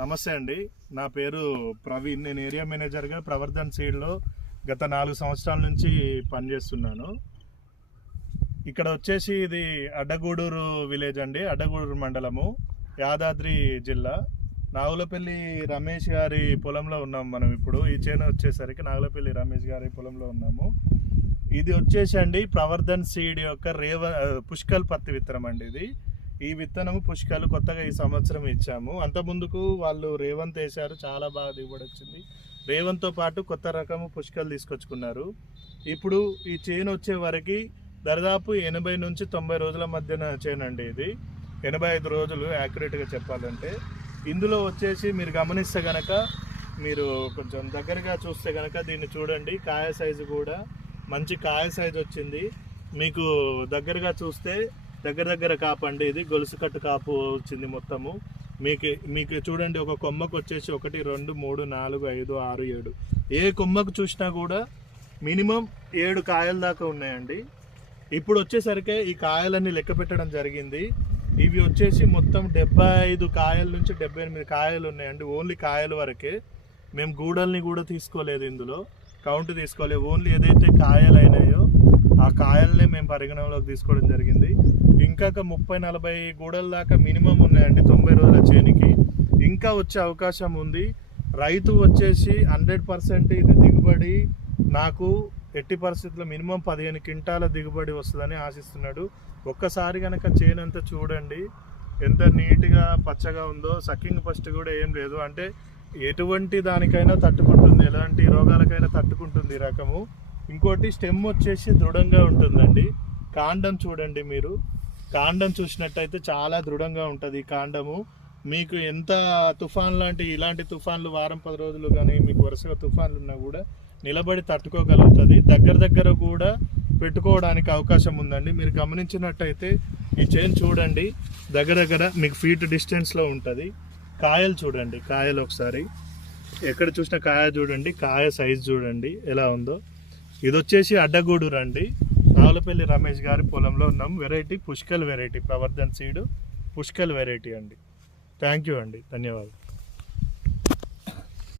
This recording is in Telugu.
నమస్తే అండి, నా పేరు ప్రవీణ్. నేను ఏరియా మేనేజర్గా ప్రవర్ధన్ సీడ్లో గత 4 సంవత్సరాల నుంచి పనిచేస్తున్నాను. ఇక్కడ వచ్చేసి ఇది అడ్డగూడూరు విలేజ్ అండి, అడ్డగూడూరు మండలము, యాదాద్రి జిల్లా. నాగులపల్లి రమేష్ గారి పొలంలో ఉన్నాము మనం ఇప్పుడు. ఈ చేను వచ్చేసరికి నాగులపల్లి రమేష్ గారి పొలంలో ఉన్నాము. ఇది వచ్చేసి అండి ప్రవర్ధన్ సీడ్ యొక్క పుష్కల్ పత్తి విత్తనం అండి. ఈ విత్తనము పుష్కలు కొత్తగా ఈ సంవత్సరం ఇచ్చాము. అంత ముందుకు వాళ్ళు రేవంత్ వేశారు, చాలా బాగా దిగుబడి వచ్చింది. రేవంత్తో పాటు కొత్త రకము పుష్కలు తీసుకొచ్చుకున్నారు. ఇప్పుడు ఈ చేను వచ్చే వరకు దాదాపు 80 నుంచి 90 రోజుల మధ్యన చేను అండి. ఇది 85 రోజులు యాక్యురేట్గా చెప్పాలంటే. ఇందులో వచ్చేసి మీరు గమనిస్తే కనుక, మీరు కొంచెం దగ్గరగా చూస్తే కనుక దీన్ని చూడండి, కాయ సైజు కూడా మంచి కాయ సైజు వచ్చింది. మీకు దగ్గరగా చూస్తే దగ్గర కాపండి, ఇది గొలుసు కట్టు కాపు వచ్చింది మొత్తము. మీకు చూడండి, ఒక కొమ్మకు వచ్చేసి 1 2 3 4 5 6 7 ఏ కొమ్మకు చూసినా కూడా మినిమం 7 కాయల దాకా ఉన్నాయండి. ఇప్పుడు వచ్చేసరికి ఈ కాయలన్నీ లెక్క పెట్టడం జరిగింది. ఇవి వచ్చేసి మొత్తం 75 కాయల నుంచి 78 కాయలు ఉన్నాయండి. ఓన్లీ కాయల వరకే, మేము గూడల్ని కూడా తీసుకోలేదు, ఇందులో కౌంట్ తీసుకోలేదు. ఓన్లీ ఏదైతే కాయలు అయినాయో ఆ కాయల్ని మేము పరిగణనలోకి తీసుకోవడం జరిగింది. ఇంకా 30-40 గూడల దాకా మినిమం ఉన్నాయండి 90 రోజుల చేనికి. ఇంకా వచ్చే అవకాశం ఉంది. రైతు వచ్చేసి 100% ఇది దిగుబడి నాకు ఎట్టి పరిస్థితుల్లో మినిమం 15 క్వింటాల దిగుబడి వస్తుందని ఆశిస్తున్నాడు. ఒక్కసారి కనుక చేను అంతా చూడండి, ఎంత నీట్గా పచ్చగా ఉందో. సక్కింగ్ ఫస్ట్ కూడా ఏం లేదు, అంటే ఎటువంటి దానికైనా తట్టుకుంటుంది, ఎలాంటి రోగాలకైనా తట్టుకుంటుంది ఈ రకము. ఇంకోటి స్టెమ్ వచ్చేసి దృఢంగా ఉంటుందండి. కాండం చూడండి, మీరు కాండం చూసినట్టయితే చాలా దృఢంగా ఉంటుంది ఈ కాండము. మీకు ఎంత తుఫాన్ ఇలాంటి తుఫాన్లు వారం 10 రోజులు కానీ మీకు వరుసగా తుఫాన్లు ఉన్నా కూడా నిలబడి తట్టుకోగలుగుతుంది. దగ్గర కూడా పెట్టుకోవడానికి అవకాశం ఉందండి. మీరు గమనించినట్టయితే ఈ చైన్ చూడండి, దగ్గర మీకు ఫీట్ డిస్టెన్స్లో ఉంటుంది. కాయలు చూడండి, కాయలు ఒకసారి ఎక్కడ చూసిన కాయ చూడండి, కాయ సైజు చూడండి ఎలా ఉందో. ఇది వచ్చేసి అడ్డగూడూరు అండి, నాగులపల్లి రమేష్ గారి పొలంలో ఉన్నాం. Variety Pushkal variety, Pravardhan seed Pushkal variety అండి. థ్యాంక్ యూ అండి, ధన్యవాదాలు.